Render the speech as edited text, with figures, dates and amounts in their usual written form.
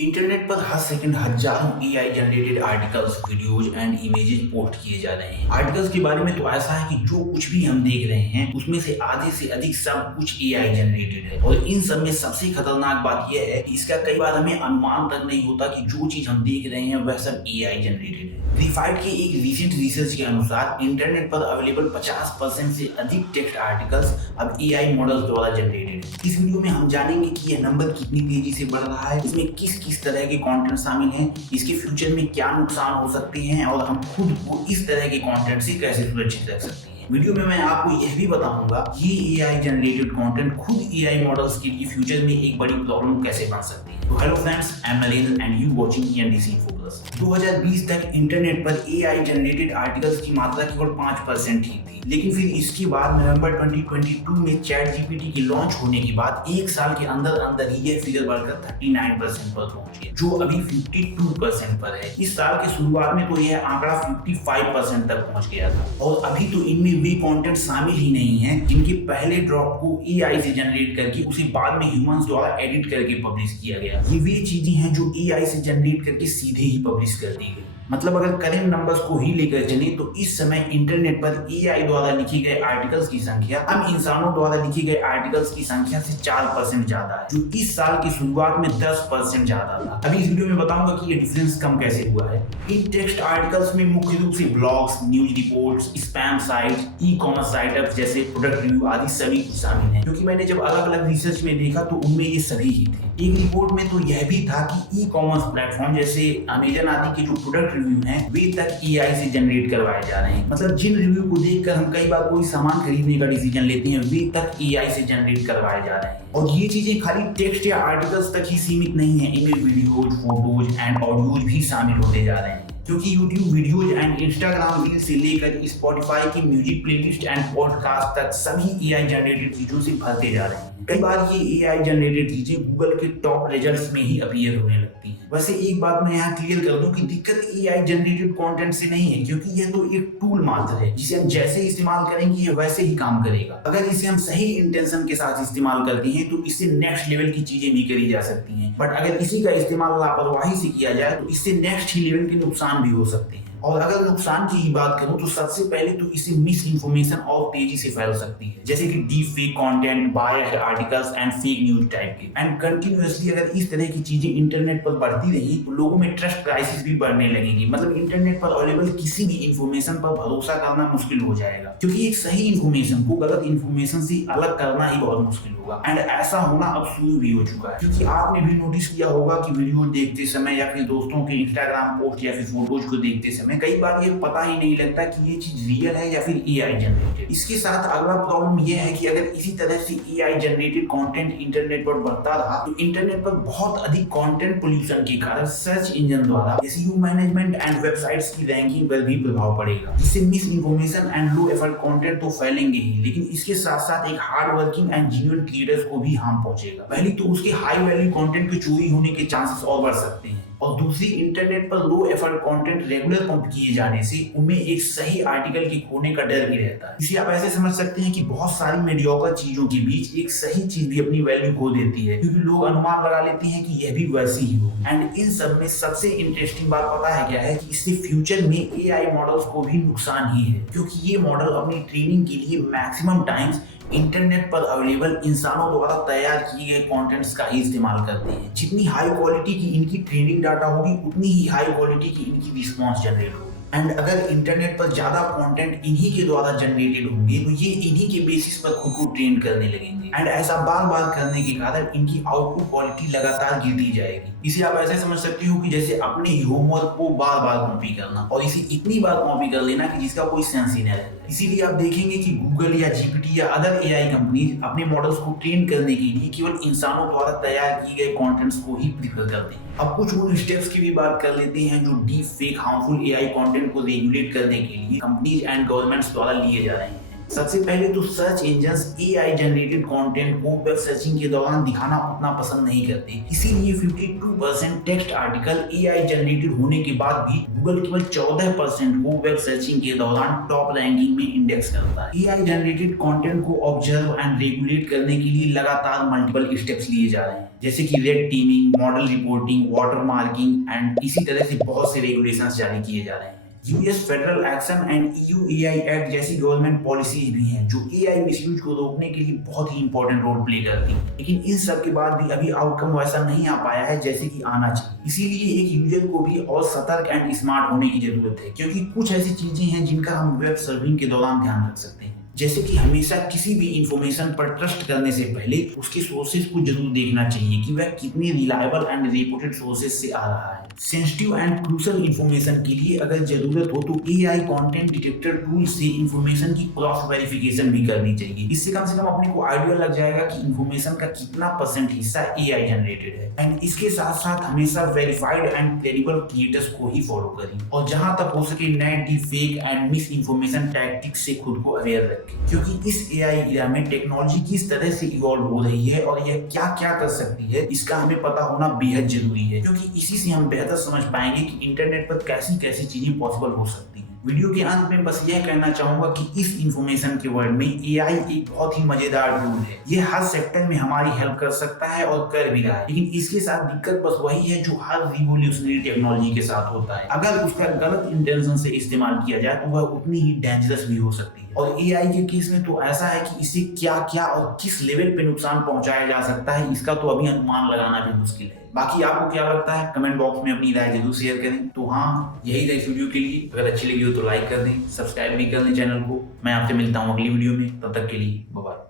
Internet पर हर second हजारों AI generated articles, videos and images post किए जा रहे हैं। आर्टिकल्स के बारे में तो ऐसा है कि जो कुछ भी हम देख रहे हैं उसमें से आधे से अधिक सब कुछ एआई जनरेटेड है। और इन सब में सबसे खतरनाक बात यह है कि इसका कई बार हमें अनुमान तक नहीं होता कि जो चीज हम देख रहे हैं वह सब एआई जनरेटेड है। वेरीफाइड के एक रिसेंट रिसर्च के अनुसार इंटरनेट पर अवेलेबल 50% से अधिक टेक्स्ट आर्टिकल्स अब एआई मॉडल्स द्वारा जनरेटेड है। इस वीडियो में हम जानेंगे कि यह नंबर कितनी तेजी से बढ़ रहा है, इसमें किस तरह के कंटेंट शामिल हैं, इसके फ्यूचर में क्या नुकसान हो सकते हैं और हम खुद को इस तरह के कंटेंट से कैसे सुरक्षित रख सकते हैं। वीडियो में मैं आपको यह भी बताऊंगा ये एआई जनरेटेड कंटेंट खुद एआई मॉडल्स के लिए फ्यूचर में एक बड़ी प्रॉब्लम कैसे बन सकती है। तो hello friends, I am Nalin and you watching NDC info plus. 2020 तक इंटरनेट पर एआई जनरेटेड आर्टिकल्स की मात्रा केवल 5% ही थी, लेकिन फिर इसके बाद नवंबर 2022 में चैट जीपीटी के लॉन्च होने के बाद एक साल के अंदर अंदर ही यह फिगर बढ़कर 39% पर पहुंच गया, जो अभी 52% पर है। इस साल के शुरुआत में तो यह आंकड़ा 55% तक पहुंच गया था। और अभी तो इनमें वे कंटेंट शामिल ही नहीं है जिनके पहले ड्रॉप को एआई से जनरेट करके उसे बाद में ह्यूमंस द्वारा एडिट करके पब्लिश किया गया। ये वे चीजें हैं जो एआई से जनरेट करके सीधे ही पब्लिश कर दी गई। मतलब अगर करेंट नंबर्स को ही लेकर चले तो इस समय इंटरनेट पर एआई द्वारा लिखे गए आर्टिकल्स की संख्या हम इंसानों द्वारा लिखे गए आर्टिकल्स की संख्या से 4% ज्यादा है, जो इस साल की शुरुआत में 10% ज्यादा था। अभी इस वीडियो में बताऊंगा कि ये डिफरेंस कम कैसे हुआ है। इन टेक्स्ट आर्टिकल्स में मुख्य रूप से blogs, news reports, spam site, e commerce write-ups जैसे प्रोडक्ट रिव्यू आदि सभी कुछ शामिल है। क्योंकि मैंने जब अलग अलग रिसर्च में देखा तो उनमें ये सभी ही थे। एक रिपोर्ट में तो यह भी था कि ई कॉमर्स प्लेटफॉर्म जैसे अमेजन आदि के जो प्रोडक्ट रिव्यू हैं वे तक एआई से जनरेट करवाए जा रहे हैं। मतलब जिन रिव्यू को देखकर हम कई बार कोई सामान खरीदने का डिसीजन लेते हैं वे तक एआई से जनरेट करवाए जा रहे हैं। और ये चीजें खाली टेक्स्ट या आर्टिकल्स तक ही सीमित नहीं है, इनमें वीडियोज, फोटोज एंड ऑडियोज भी शामिल होते जा रहे हैं। क्योंकि YouTube videos and Instagram reel से लेकर स्पॉटिफाई की म्यूजिक प्लेलिस्ट एंड पॉडकास्ट तक सभी एआई जनरेटेड चीजों से भरते जा रहे हैं। कई बार ये एआई जनरेटेड चीजें गूगल के टॉप रिजल्ट्स में ही अपीयर होने लगती हैं। वैसे एक बात मैं यहाँ क्लियर कर दूं कि दिक्कत एआई जनरेटेड कंटेंट से नहीं है, क्योंकि यह तो एक टूल मात्र है जिसे हम जैसे इस्तेमाल करेंगे ये वैसे ही काम करेगा। अगर इसे हम सही इंटेंशन के साथ इस्तेमाल करते हैं तो इससे नेक्स्ट लेवल की चीजें भी करी जा सकती हैं। बट अगर इसी का इस्तेमाल लापरवाही से किया जाए तो इससे नेक्स्ट ही लेवल के नुकसान भी हो सकते हैं। और अगर नुकसान की ही बात करूं तो सबसे पहले तो इससे मिस इन्फॉर्मेशन और तेजी से फैल सकती है, जैसे कि deep fake content, biased articles and fake news type के। एंड कंटिन्यूअसली अगर इस तरह की चीजें इंटरनेट पर बढ़ती रही तो लोगों में ट्रस्ट क्राइसिस भी बढ़ने लगेगी। मतलब इंटरनेट पर अवेलेबल किसी भी इंफॉर्मेशन पर भरोसा करना मुश्किल हो जाएगा, क्योंकि एक सही इंफॉर्मेशन को गलत इंफॉर्मेशन से अलग करना ही बहुत मुश्किल होगा। एंड ऐसा होना अब शुरू भी हो चुका है, क्योंकि आपने भी नोटिस किया होगा कि वीडियो देखते समय या फिर दोस्तों के इंस्टाग्राम पोस्ट या फिर फोटोज को देखते समय कई बार ये पता ही नहीं लगता कि ये चीज रियल है या फिर एआई जनरेटेड। इसके साथ अगला प्रॉब्लम ये है कि अगर इसी तरह से एआई जनरेटेड कंटेंट इंटरनेट पर बढ़ता रहा तो इंटरनेट पर बहुत अधिक कंटेंट पोल्यूशन के कारण सर्च इंजन द्वारा एसईओ मैनेजमेंट एंड वेबसाइट्स की रैंकिंग पर भी प्रभाव पड़ेगा। इससे miss information and low effort content तो फैलेंगे ही, लेकिन इसके साथ साथ एक hard working and genuine creators को भी हार्म पहुंचेगा। पहली तो उसके हाई वैल्यू कंटेंट के चोरी होने के चांसेस और बढ़ सकते हैं, और दूसरी इंटरनेट पर low effort content regular pump किए जाने से उनमें एक सही आर्टिकल के खोने का डर भी रहता है। इसे आप ऐसे समझ सकते हैं कि बहुत सारी मीडियोकर चीजों के बीच एक सही चीज भी अपनी वैल्यू खो देती है, क्योंकि लोग अनुमान लगा लेते हैं कि यह भी वैसी ही हो। एंड इन सब में सबसे इंटरेस्टिंग बात पता है क्या है कि इससे फ्यूचर में एआई मॉडल्स को भी नुकसान ही है, क्योंकि ये मॉडल अपनी ट्रेनिंग के लिए मैक्सिमम टाइम्स इंटरनेट पर अवेलेबल इंसानों द्वारा तैयार किए गए कंटेंट्स का ही इस्तेमाल करते हैं। जितनी हाई क्वालिटी की इनकी ट्रेनिंग डाटा होगी उतनी ही हाई क्वालिटी की इनकी रिस्पॉन्स जनरेट होगी। एंड अगर इंटरनेट पर ज्यादा कंटेंट इन्हीं के द्वारा जनरेटेड होंगे तो ये इन्हीं के बेसिस पर खुद को ट्रेन करने लगेंगे। एंड ऐसा बार बार करने के कारण इनकी आउटपुट क्वालिटी लगातार गिरती जाएगी। इसे आप ऐसे समझ सकते हो कि जैसे अपने ही होमवर्क को बार बार कॉपी करना, और इसे इतनी बार कॉपी कर लेना कि जिसका कोई सेंस ही न रहे। इसीलिए आप देखेंगे कि गूगल या जीपीटी या अदर एआई कंपनीज अपने मॉडल्स को ट्रेन करने के लिए केवल इंसानों द्वारा तैयार किए गए कंटेंट्स को ही प्रीफर करते हैं। अब कुछ उन स्टेप्स की भी बात कर लेते हैं जो deep fake harmful AI content को रेगुलेट करने के लिए कंपनीज एंड गवर्नमेंट्स द्वारा लिए जा रहे हैं। सबसे पहले तो search engines AI generated content को वेब सर्चिंग के दौरान दिखाना उतना पसंद नहीं करते। इसीलिए 52% टेक्स्ट आर्टिकल एआई जनरेटेड होने के बाद भी गूगल केवल 14% को वेब सर्चिंग के दौरान टॉप रैंकिंग में इंडेक्स करता है। एआई जनरेटेड कंटेंट को ऑब्जर्व एंड रेगुलेट करने के लिए लगातार मल्टीपल स्टेप्स लिए जा रहे हैं, जैसे कि red teeming, model reporting, water marking and इसी तरह से बहुत से रेगुलेशंस जारी किए जा रहे हैं। US federal action and EU AI act जैसी गवर्नमेंट पॉलिसीज भी हैं जो एआई मिसयूज को रोकने के लिए बहुत ही इंपॉर्टेंट रोल प्ले करती हैं। लेकिन इन सब के बाद भी अभी आउटकम वैसा नहीं आ पाया है जैसे कि आना चाहिए। इसीलिए एक यूजर को भी और सतर्क एंड स्मार्ट होने की जरूरत है, क्योंकि कुछ ऐसी चीजें हैं जिनका हम वेब सर्फिंग के दौरान ध्यान रख सकते हैं। जैसे कि हमेशा किसी भी इंफॉर्मेशन पर ट्रस्ट करने से पहले उसके सोर्सेज को जरूर देखना चाहिए कि वह कितनी रिलायबल एंड रिपोर्टेड सोर्सेज से आ रहा है। सेंसिटिव एंड क्रूशियल इंफॉर्मेशन के लिए अगर जरूरत हो तो एआई कंटेंट डिटेक्टर टूल से इंफॉर्मेशन की क्रॉस वेरिफिकेशन भी करनी चाहिए। इससे कम से कम अपने को आइडिया लग जाएगा कि इंफॉर्मेशन का कितना % हिस्सा एआई जनरेटेड है। एंड इसके साथ साथ हमेशा वेरीफाइड एंड क्रेडिबल क्रिएटर्स को ही फॉलो करें और जहां तक हो सके नए deep fake and miss information tactics से खुद को अवेयर रखें, क्योंकि इस एआई एरा में टेक्नोलॉजी किस तरह से इवॉल्व हो रही है और यह क्या क्या कर सकती है इसका हमें पता होना बेहद जरूरी है, क्योंकि इसी से हम बेहतर समझ पाएंगे कि इंटरनेट पर कैसी कैसी चीजें पॉसिबल हो सकती हैं। वीडियो के अंत में बस यह कहना चाहूंगा कि इस इंफॉर्मेशन के वर्ल्ड में एआई एक बहुत ही मजेदार टूल है। ये हर सेक्टर में हमारी हेल्प कर सकता है और कर भी रहा है, लेकिन इसके साथ दिक्कत बस वही है जो हर रिवोल्यूशनरी टेक्नोलॉजी के साथ होता है। अगर उसका गलत इंटेंशन से इस्तेमाल किया जाए तो वह उतनी ही डेंजरस भी हो सकती है। और एआई के केस में तो ऐसा है कि इससे क्या क्या और किस लेवल पे नुकसान पहुंचाया जा सकता है इसका तो अभी अनुमान लगाना भी मुश्किल है। बाकी आपको क्या लगता है कमेंट बॉक्स में अपनी राय जरूर शेयर करें। तो हाँ, यही था इस वीडियो के लिए। अगर अच्छी लगी हो तो लाइक कर दें, सब्सक्राइब भी कर दें चैनल को। मैं आपसे मिलता हूँ अगली वीडियो में, तब तक के लिए बाय बाय।